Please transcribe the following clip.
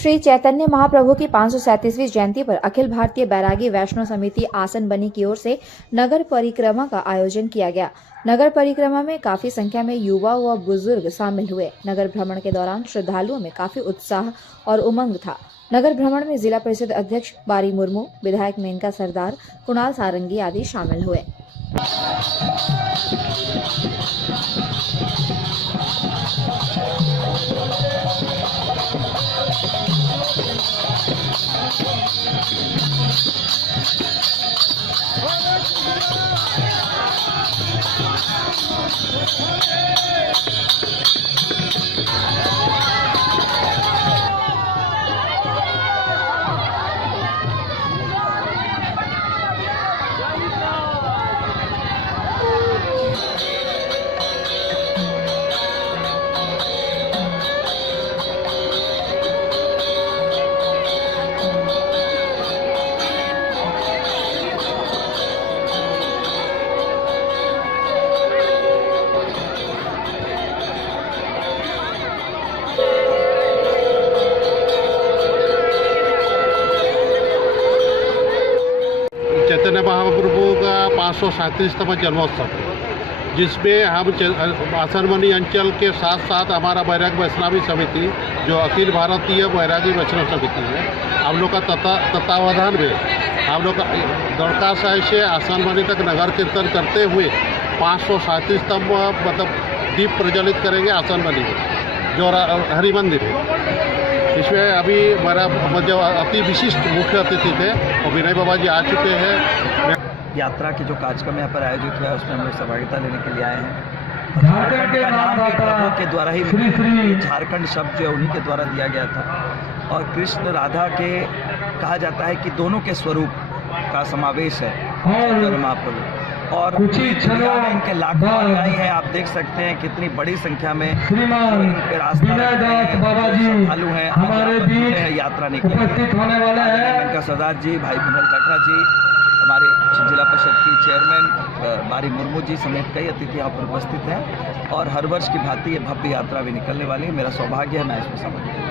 श्री चैतन्य महाप्रभु की 537वीं जयंती पर अखिल भारतीय बैरागी वैष्णव समिति आसन बनी की ओर से नगर परिक्रमा का आयोजन किया गया। नगर परिक्रमा में काफी संख्या में युवा व बुजुर्ग शामिल हुए। नगर भ्रमण के दौरान श्रद्धालुओं में काफी उत्साह और उमंग था। नगर भ्रमण में जिला परिषद अध्यक्ष बारी मुर्मू, विधायक मेनका सरदार, कुणाल सारंगी आदि शामिल हुए। चैतन्य महाप्रभु का 537वां जन्मोत्सव, जिसमें हम आसनमनी अंचल के साथ साथ हमारा बैराग वैष्णवी समिति, जो अखिल भारतीय बैरागी वैष्णव समिति है, हम लोग का तत्वावधान में हम लोग दरगाह साहिब से आसनमनी तक नगर कीर्तन करते हुए 537वां मतलब दीप प्रज्वलित करेंगे आसनमनी में, जो हरि मंदिर है। इसमें अभी हमारा जो अति विशिष्ट मुख्य अतिथि थे और विनय बाबा जी आ चुके हैं। यात्रा के जो कार्यक्रम यहाँ पर आयोजित हुआ है उसमें हम लोग सहभागिता लेने के लिए आए हैं। झारखंड का नाम भी प्रभु के द्वारा ही, झारखंड शब्द जो है उन्हीं के द्वारा दिया गया था और कृष्ण राधा के कहा जाता है कि दोनों के स्वरूप का समावेश है चैतन्य महाप्रभु। और दुनिया में इनके लाखों अनुयायी हैं। आप देख सकते हैं कितनी बड़ी संख्या में इन पर आस्था श्रद्धालु हैं, हमारे बीच है यात्रा निकले उपस्थित होने वाले हैं। मेनका सरदार जी, भाई विमल कटरा जी, हमारे जिला परिषद की चेयरमैन बारी मुर्मू जी समेत कई अतिथि यहाँ पर उपस्थित हैं और हर वर्ष की भांति ये भव्य यात्रा भी निकलने वाली है। मेरा सौभाग्य है मैं इसमें शामिल हूँ।